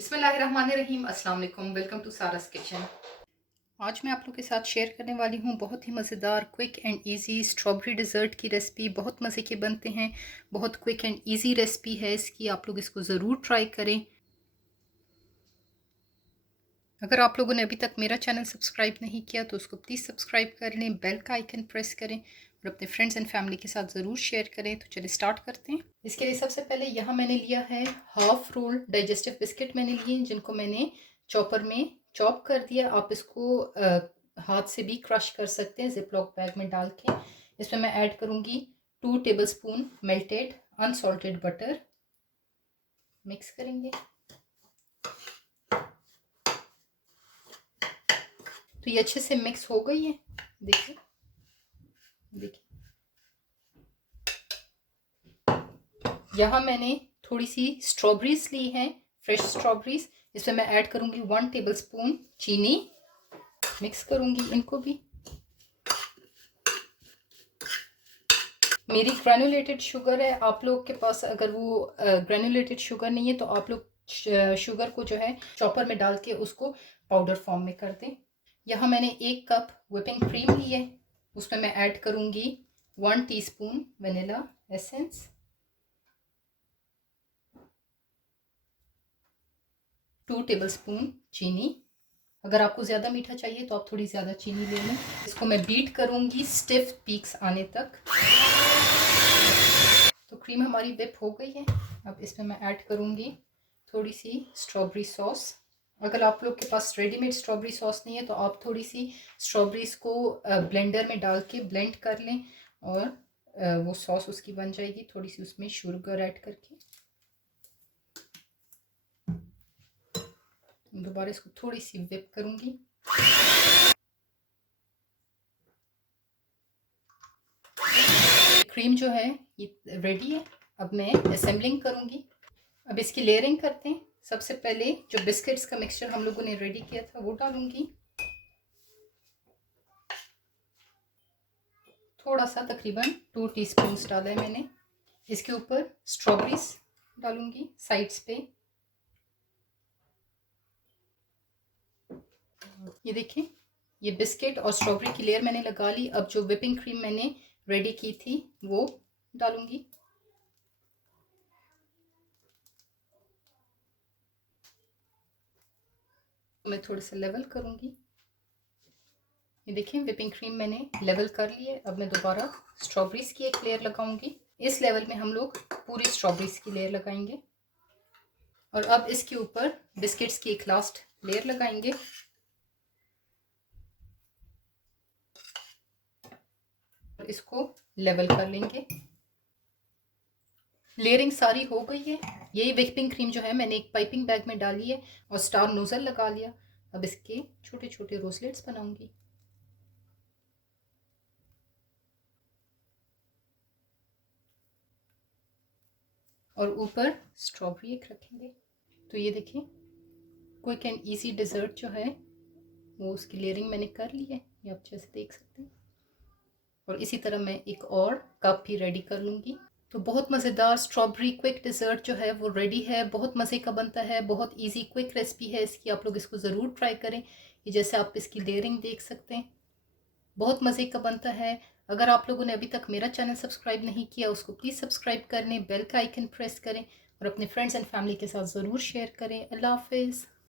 बिस्मिल्लाहिर्रहमानिर्रहीम, अस्सलाम वालेकुम। Welcome to Sara's kitchen. आज मैं आप लोगों के साथ शेयर करने वाली हूँ बहुत ही मज़ेदार quick and easy strawberry dessert की रेसिपी। बहुत मज़े के बनते हैं, बहुत क्विक एंड इजी रेसिपी है इसकी। आप लोग इसको ज़रूर ट्राई करें। अगर आप लोगों ने अभी तक मेरा चैनल सब्सक्राइब नहीं किया तो उसको प्लीज़ सब्सक्राइब कर लें, बेल का आइकन प्रेस करें और अपने फ्रेंड्स एंड फैमिली के साथ ज़रूर शेयर करें। तो चलिए स्टार्ट करते हैं। इसके लिए सबसे पहले यहाँ मैंने लिया है हाफ रोल डाइजेस्टिव बिस्किट मैंने लिए, जिनको मैंने चॉपर में चॉप कर दिया। आप इसको हाथ से भी क्रश कर सकते हैं जिप लॉक बैग में डाल के। इसमें मैं ऐड करूँगी 2 tablespoon melted unsalted butter. Mix करेंगे। तो ये अच्छे से मिक्स हो गई है। देखिए देखिए, यहाँ मैंने थोड़ी सी स्ट्रॉबेरीज ली हैं, फ्रेश स्ट्रॉबेरीज। इसमें मैं ऐड करूँगी 1 टेबलस्पून चीनी। मिक्स करूँगी इनको भी। मेरी ग्रैनुलेटेड शुगर है, आप लोग के पास अगर वो ग्रैनुलेटेड शुगर नहीं है तो आप लोग शुगर को जो है चॉपर में डाल के उसको पाउडर फॉर्म में कर दें। यहाँ मैंने 1 कप व्हिपिंग क्रीम ली है, उसमें मैं ऐड करूँगी 1 टीस्पून वनीला एसेंस, 2 टेबलस्पून चीनी। अगर आपको ज़्यादा मीठा चाहिए तो आप थोड़ी ज़्यादा चीनी ले लें। इसको मैं बीट करूँगी स्टिफ पीक्स आने तक। तो क्रीम हमारी विप हो गई है। अब इसमें मैं ऐड करूँगी थोड़ी सी स्ट्रॉबेरी सॉस। अगर आप लोग के पास रेडीमेड स्ट्रॉबेरी सॉस नहीं है तो आप थोड़ी सी स्ट्रॉबेरीज को ब्लेंडर में डाल के ब्लेंड कर लें और वो सॉस उसकी बन जाएगी। थोड़ी सी उसमें शुगर ऐड करके दोबारा इसको थोड़ी सी विप करूँगी। क्रीम जो है ये रेडी है। अब मैं असेंबलिंग करूँगी। अब इसकी लेयरिंग करते हैं। सबसे पहले जो बिस्किट्स का मिक्सचर हम लोगों ने रेडी किया था वो डालूंगी। थोड़ा सा, तकरीबन 2 टीस्पून डाला है मैंने। इसके ऊपर स्ट्रॉबेरीज डालूंगी साइड्स पे। ये देखें, ये बिस्किट और स्ट्रॉबेरी की लेयर मैंने लगा ली। अब जो व्हिपिंग क्रीम मैंने रेडी की थी वो डालूंगी। मैं थोड़ा सा लेवल करूंगी। ये देखिए, व्हिपिंग क्रीम मैंने लेवल कर ली है। अब मैं दोबारा स्ट्रॉबेरीज की एक लेयर लगाऊंगी। इस लेवल में हम लोग पूरी स्ट्रॉबेरीज की लेयर लगाएंगे और अब इसके ऊपर बिस्किट्स की एक लास्ट लेयर लगाएंगे। और इसको लेवल कर लेंगे। लेयरिंग सारी हो गई है। यही व्हिपिंग क्रीम जो है मैंने एक पाइपिंग बैग में डाली है और स्टार नोजल लगा लिया। अब इसके छोटे छोटे रोजलेट्स बनाऊंगी। और ऊपर स्ट्रॉबेरी एक रखेंगे। तो ये देखिए, क्विक एंड इजी डिज़र्ट जो है वो उसकी लेयरिंग मैंने कर ली है, ये आप जैसे देख सकते हैं। और इसी तरह मैं एक और कप भी रेडी कर लूँगी। तो बहुत मज़ेदार स्ट्रॉबेरी क्विक डिज़र्ट जो है वो रेडी है। बहुत मज़े का बनता है, बहुत इजी क्विक रेसिपी है इसकी। आप लोग इसको ज़रूर ट्राई करें। ये जैसे आप इसकी लेयरिंग देख सकते हैं, बहुत मज़े का बनता है। अगर आप लोगों ने अभी तक मेरा चैनल सब्सक्राइब नहीं किया उसको प्लीज़ सब्सक्राइब कर लें, बेल का आइकन प्रेस करें और अपने फ्रेंड्स एंड फैमिली के साथ ज़रूर शेयर करें। अल्लाह हाफिज़।